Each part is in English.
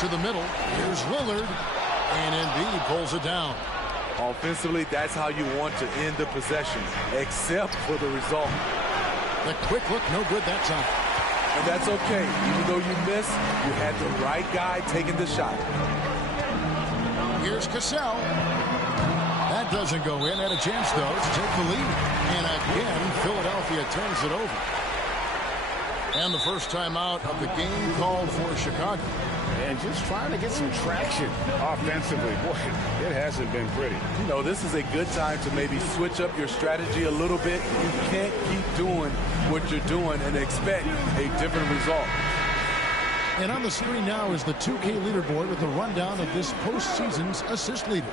to the middle. Here's Lillard. And Embiid pulls it down. Offensively, that's how you want to end the possession, except for the result. The quick look, no good that time. And that's okay. Even though you missed, you had the right guy taking the shot. Here's Cassell. That doesn't go in. Had a chance, though, to take the lead. And again, Philadelphia turns it over. And the first time out of the game called for Chicago. And just trying to get some traction offensively. Boy, it hasn't been pretty. You know, this is a good time to maybe switch up your strategy a little bit. You can't keep doing what you're doing and expect a different result. And on the screen now is the 2K leaderboard with a rundown of this postseason's assist leaders.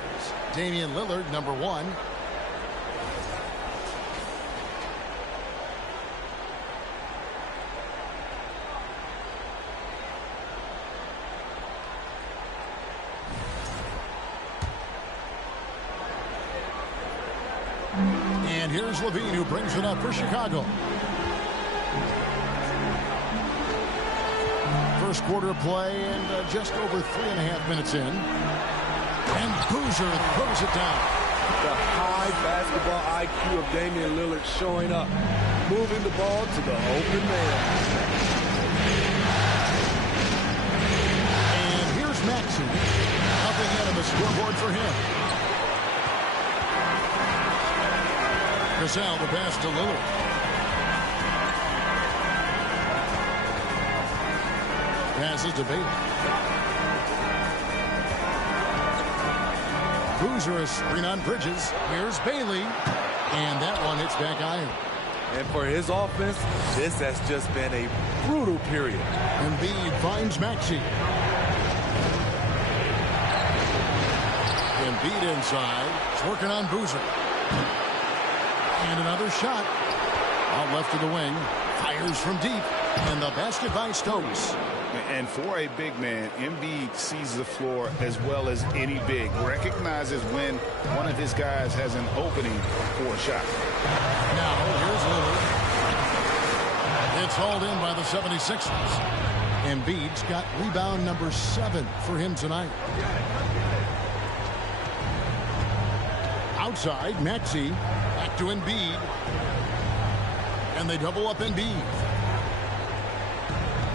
Damian Lillard, #1. And here's Levine, who brings it up for Chicago. First quarter play and just over 3.5 minutes in. And Boozer throws it down. The high basketball IQ of Damian Lillard showing up, moving the ball to the open man. And here's Maxey. Nothing out of the scoreboard for him. Cassell, the pass to Lillard. Passes to Bailey. Boozer, a screen on Bridges. Here's Bailey. And that one hits back iron. And for his offense, this has just been a brutal period. Embiid finds Maxey. Embiid inside. He's working on Boozer. And another shot. Out left to the wing. Fires from deep. And the basket by Stokes. And for a big man, Embiid sees the floor as well as any big. Recognizes when one of his guys has an opening for a shot. Now, here's Lillard. It's hauled in by the 76ers. Embiid's got rebound #7 for him tonight. Outside, Maxey. Back to Embiid. And they double up Embiid.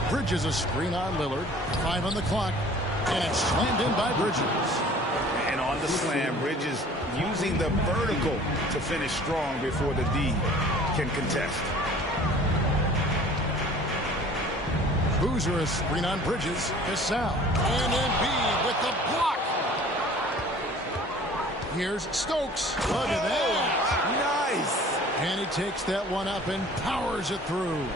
Bridges a screen on Lillard. 5 on the clock. And it's slammed in by Bridges. And on the slam, Bridges using the vertical to finish strong before the D can contest. Boozer a screen on Bridges. Cassell. And Embiid with the block. Here's Stokes. Look at that. Nice. And he takes that one up and powers it through.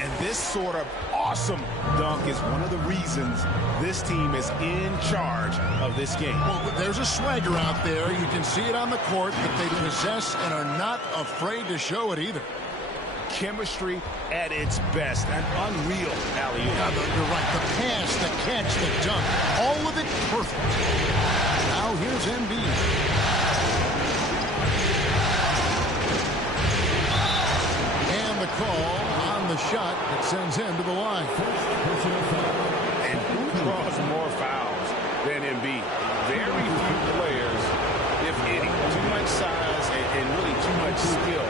And this sort of awesome dunk is one of the reasons this team is in charge of this game. Well, there's a swagger out there. You can see it on the court that they possess and are not afraid to show it either. Chemistry at its best. An unreal alley-oop. Yeah, you're right. The pass, the catch, the dunk. All of it perfect. Now here's Embiid. And the call on the shot that sends him to the line. And who draws more fouls than Embiid? Very few players, if any. Too much size and really too much skill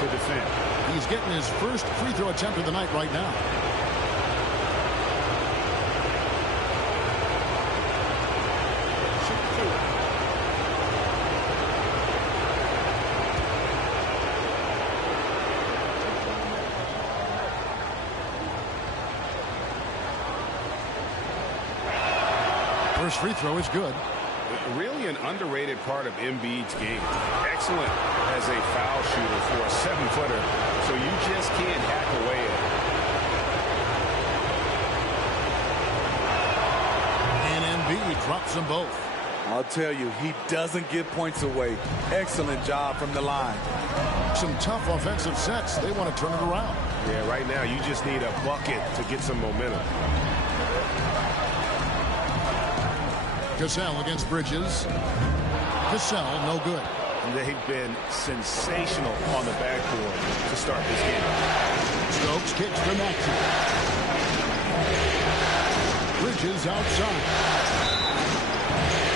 to defend. He's getting his first free throw attempt of the night right now. First free throw is good. Really an underrated part of Embiid's game. Excellent as a foul shooter for a 7-footer, so you just can't hack away at it. And Embiid drops them both. I'll tell you, he doesn't give points away. Excellent job from the line. Some tough offensive sets. They want to turn it around. Yeah, right now you just need a bucket to get some momentum. Cassell against Bridges. Cassell, no good. They've been sensational on the backboard to start this game. Stokes kicks for Maxey. Bridges is outside.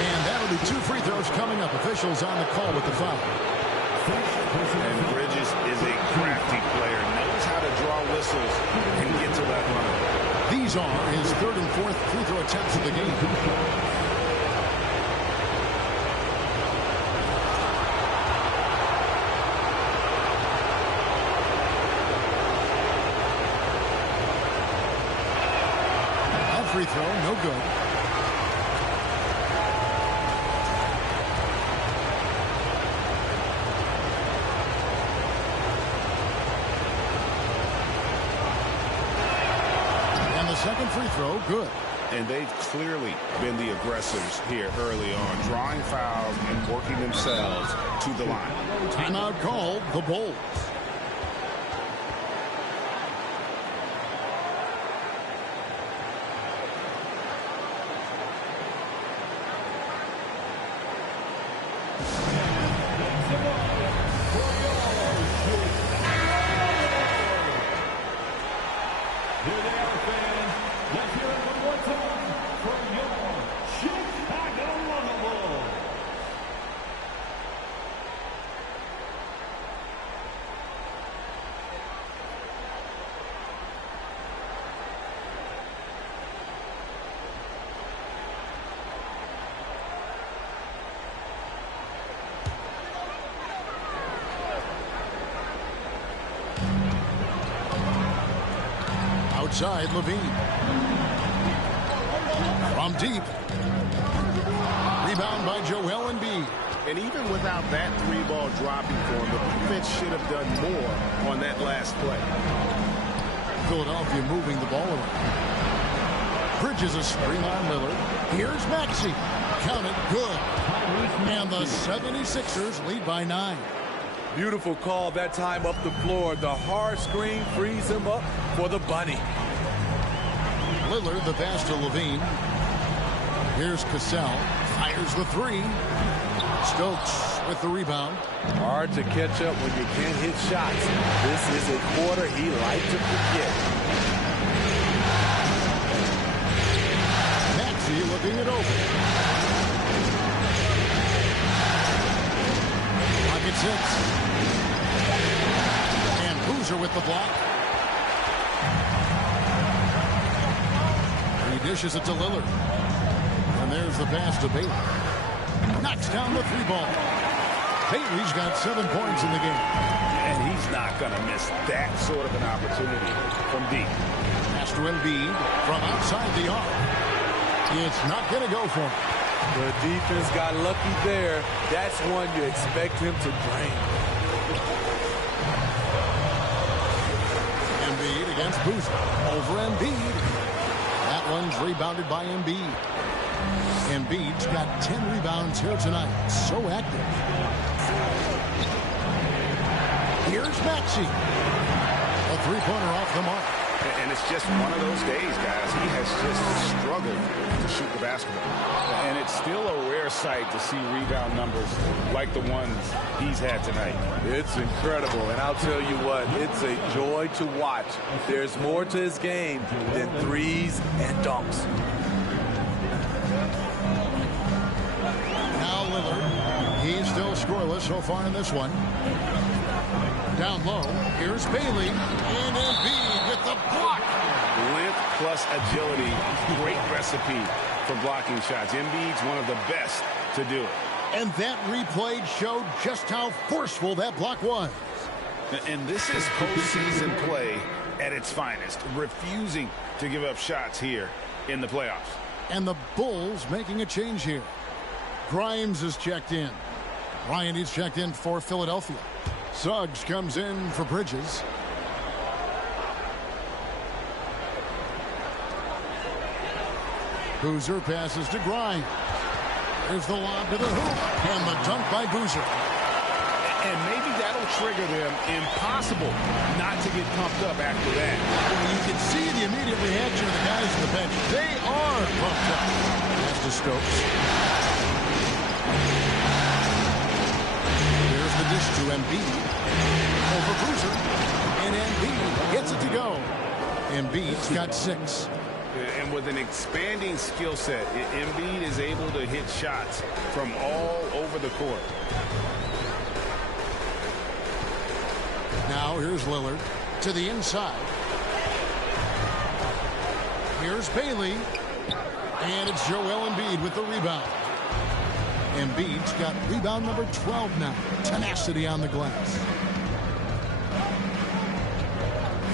And that'll be 2 free throws coming up. Officials on the call with the foul. And Bridges is a crafty player, knows how to draw whistles and get to that runner. These are his 3rd and 4th free throw attempts of the game. That free throw, no good. Second free throw, good. And they've clearly been the aggressors here early on, drawing fouls and working themselves to the line. Timeout called, the Bulls. Outside, Levine. From deep. Rebound by Joel Embiid. And even without that 3-ball dropping for him, the defense should have done more on that last play. Philadelphia moving the ball around. Bridges a screen on Lillard. Here's Maxey. Count it, good. And the 76ers lead by 9. Beautiful call that time up the floor. The hard screen frees him up for the bunny. Lillard, the pass to Levine. Here's Cassell. Fires the 3. Stokes with the rebound. Hard to catch up when you can't hit shots. This is a quarter he liked to forget. Maxey looking it over. Pocket 6. And Boozer with the block. He dishes it to Lillard. And there's the pass to Bailey. Knocks down the 3-ball. Bailey's got 7 points in the game. And he's not going to miss that sort of an opportunity from deep. Pass to Embiid from outside the arc. It's not going to go for him. The defense got lucky there. That's one you expect him to drain. Embiid against Boozer. Over Embiid. That one's rebounded by Embiid. Embiid's got 10 rebounds here tonight. So active. Here's Maxey. A 3-pointer off the mark. And it's just one of those days, guys. He has just struggled to shoot the basketball. And it's still a rare sight to see rebound numbers like the ones he's had tonight. It's incredible. And I'll tell you what, it's a joy to watch. There's more to his game than threes and dunks. Now Lillard. He's still scoreless so far in this one. Down low. Here's Bailey. And Embiid with the block. Length plus agility. Great recipe for blocking shots. Embiid's one of the best to do it. And that replay showed just how forceful that block was. And this is postseason play at its finest. Refusing to give up shots here in the playoffs. And the Bulls making a change here. Grimes is checked in. Ryan is checked in for Philadelphia. Suggs comes in for Bridges. Boozer passes to Grimes. There's the lob to the hoop. And the dunk by Boozer. And maybe that'll trigger them. Impossible not to get pumped up after that. Well, you can see the immediate reaction of the guys on the bench. They are pumped up. Pass to Stokes. There's the dish to Embiid. Over Boozer. And Embiid gets it to go. Embiid's got 6. And with an expanding skill set, Embiid is able to hit shots from all over the court. Now here's Lillard to the inside. Here's Bailey. And it's Joel Embiid with the rebound. Embiid's got rebound number 12 now. Tenacity on the glass.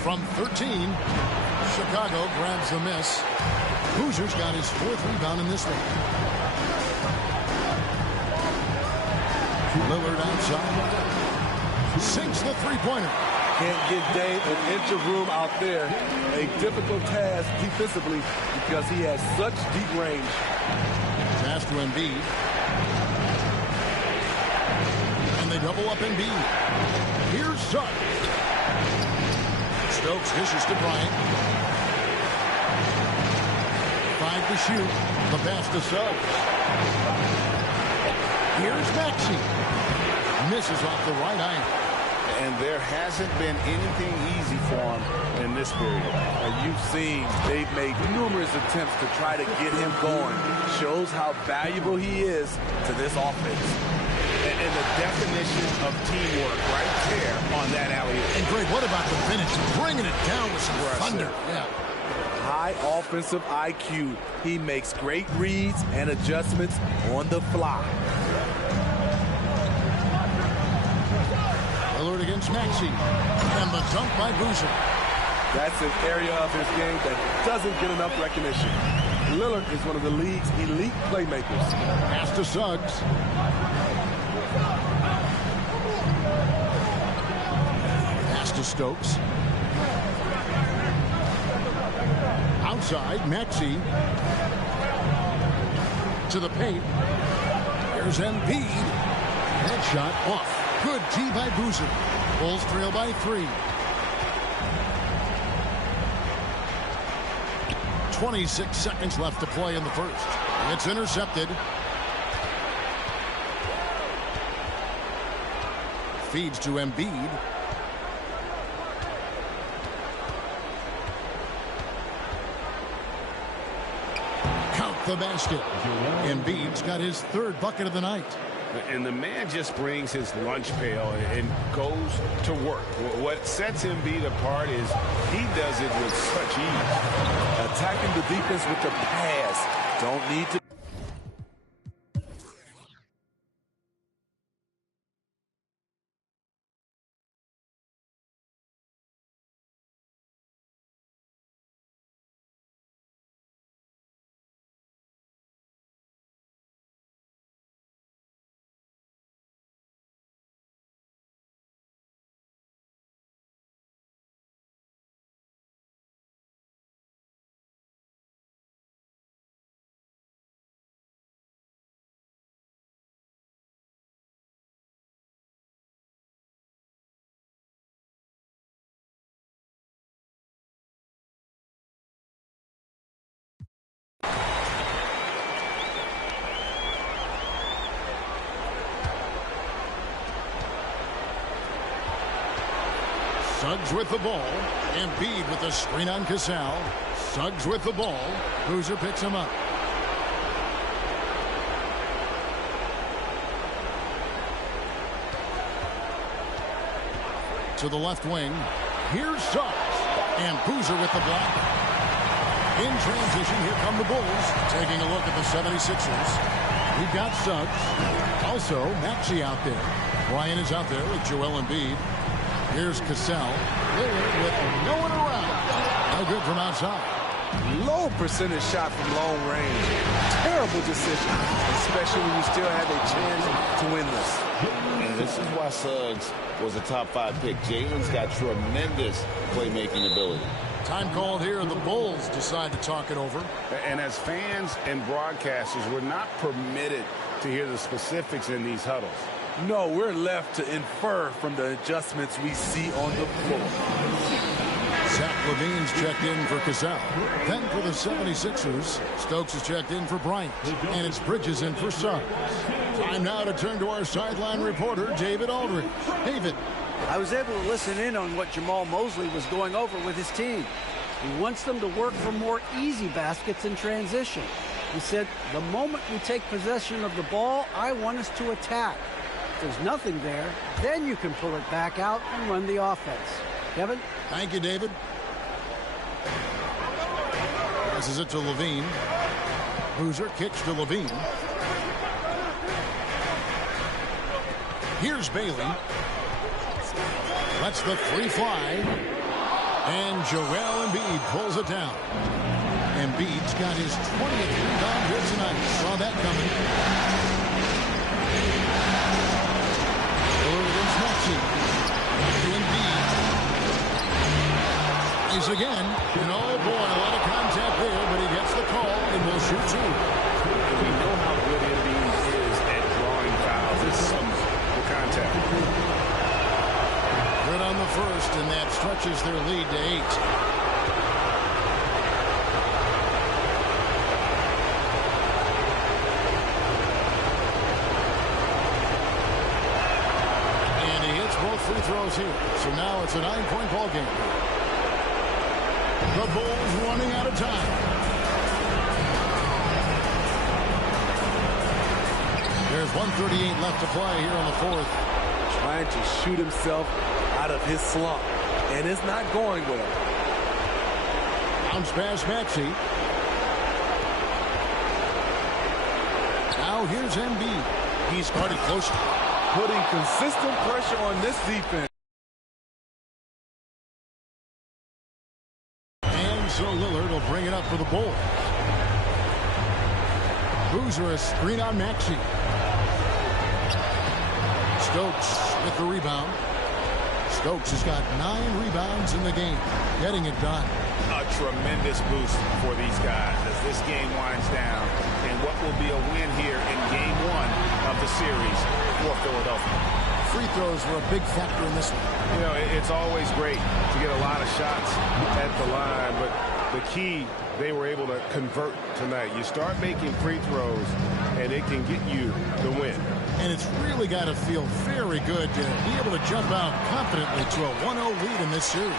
From 13, Chicago grabs the miss. Boozer's got his 4th rebound in this one. Lillard outside. Sinks the three-pointer. Can't give Dame an inch of room out there. A difficult task defensively because he has such deep range. Pass to Embiid. And they double up Embiid. Here's Suggs. Stokes dishes to Bryant. 5 to shoot. The pass to Suggs. Here's Maxey. Misses off the right iron. And there hasn't been anything easy for him in this period. You've seen they've made numerous attempts to try to get him going. Shows how valuable he is to this offense. And the definition of teamwork right there on that alley-oop. And Greg, what about the finish? Bringing it down with some thunder. Yeah. High offensive IQ. He makes great reads and adjustments on the fly. Lillard against Maxey. And the dunk by Boozer. That's an area of his game that doesn't get enough recognition. Lillard is one of the league's elite playmakers. Pass to Suggs. Pass to Stokes. Outside, Maxey. To the paint. Here's Embiid. That shot off. Good D by Boozer. Bulls trail by 3. 26 seconds left to play in the first. It's intercepted. Feeds to Embiid. Count the basket. Embiid's got his 3rd bucket of the night. And the man just brings his lunch pail and goes to work. What sets Embiid apart is he does it with such ease. Attacking the defense with the pass. Don't need to. Suggs with the ball. Embiid with the screen on Cassell. Suggs with the ball. Boozer picks him up. To the left wing. Here's Suggs. And Boozer with the block. In transition, here come the Bulls. Taking a look at the 76ers. We've got Suggs. Also, Maxey out there. Ryan is out there with Joel Embiid. Here's Cassell. Lillard with no one around. No good from outside. Low percentage shot from long range. Terrible decision, especially when you still have a chance to win this. And this is why Suggs was a top 5 pick. Jalen's got tremendous playmaking ability. Time called here. The Bulls decide to talk it over. And as fans and broadcasters, we're not permitted to hear the specifics in these huddles. No, we're left to infer from the adjustments we see on the floor. Zach LaVine's checked in for Cassell. Then for the 76ers, Stokes is checked in for Bryant. And it's Bridges in for Suggs. Time now to turn to our sideline reporter, David Aldridge. David. I was able to listen in on what Jamal Mosley was going over with his team. He wants them to work for more easy baskets in transition. He said, the moment we take possession of the ball, I want us to attack. If there's nothing there, then you can pull it back out and run the offense. Kevin? Thank you, David. Passes it to Levine. Boozer kicks to Levine. Here's Bailey. Lets the three fly. And Joel Embiid pulls it down. Embiid's got his 20th rebound here tonight. Saw that coming. Over against Maxey. To Embiid. He's again. And oh boy, a lot of contact there, but he gets the call and will shoot two. We know how good Embiid is at drawing fouls. This is the contact. Good on the first, and that stretches their lead to 8. And he hits both free throws here. So now it's a 9-point ball game. The Bulls running out of time. There's 1:38 left to play here on the fourth. Trying to shoot himself out of his slump, and it's not going well. Bounce pass Maxey. Now here's Embiid. He's guarded closely. Putting consistent pressure on this defense. And so Lillard will bring it up for the Bulls. Boozer a screen on Maxey. Stokes with the rebound. Stokes has got 9 rebounds in the game, getting it done. A tremendous boost for these guys as this game winds down, and what will be a win here in game 1 of the series for Philadelphia. Free throws were a big factor in this one. You know, it's always great to get a lot of shots at the line, but the key, they were able to convert tonight. You start making free throws, and it can get you the win. And it's really got to feel very good to be able to jump out confidently to a 1-0 lead in this series.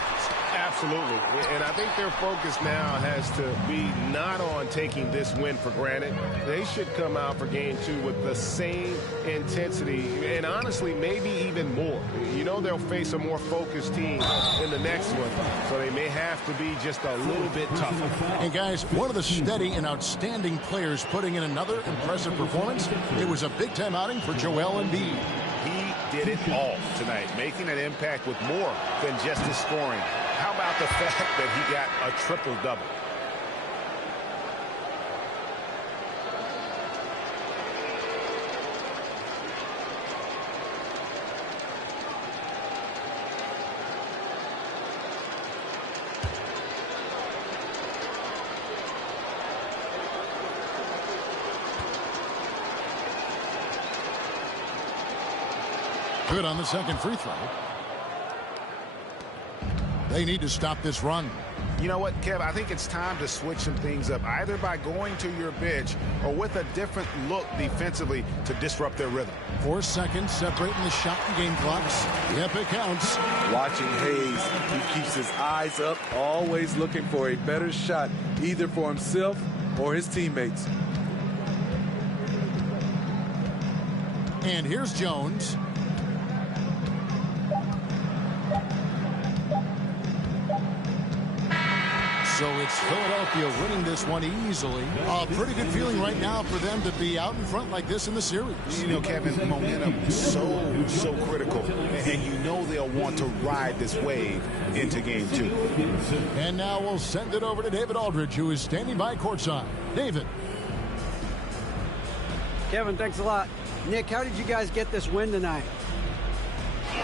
Absolutely. And I think their focus now has to be not on taking this win for granted. They should come out for game 2 with the same intensity and honestly maybe even more. You know they'll face a more focused team in the next one, so they may have to be just a little bit tougher. And guys, one of the steady and outstanding players putting in another impressive performance. It was a big-time outing for Joel Embiid. He did it all tonight, making an impact with more than just his scoring. How about the fact that he got a triple-double? Good on the second free throw. They need to stop this run. You know what, Kev? I think it's time to switch some things up, either by going to your bench or with a different look defensively to disrupt their rhythm. 4 seconds separating the shot and game clocks. Yep, it counts. Watching Hayes, he keeps his eyes up, always looking for a better shot, either for himself or his teammates. And here's Jones. So it's Philadelphia winning this one easily. A pretty good feeling right now for them to be out in front like this in the series. You know, Kevin, momentum so critical. And you know they'll want to ride this wave into game 2. And now we'll send it over to David Aldridge, who is standing by courtside. David. Kevin, thanks a lot. Nick, how did you guys get this win tonight?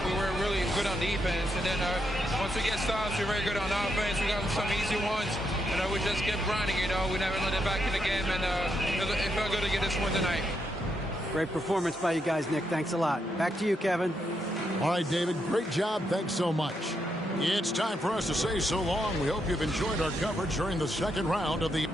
We were really good on defense, and then once we get stops, we're very good on offense. We got some easy ones, and we just kept grinding, you know. We never let it back in the game, and it felt good to get this win tonight. Great performance by you guys, Nick. Thanks a lot. Back to you, Kevin. All right, David, great job. Thanks so much. It's time for us to say so long. We hope you've enjoyed our coverage during the second round of the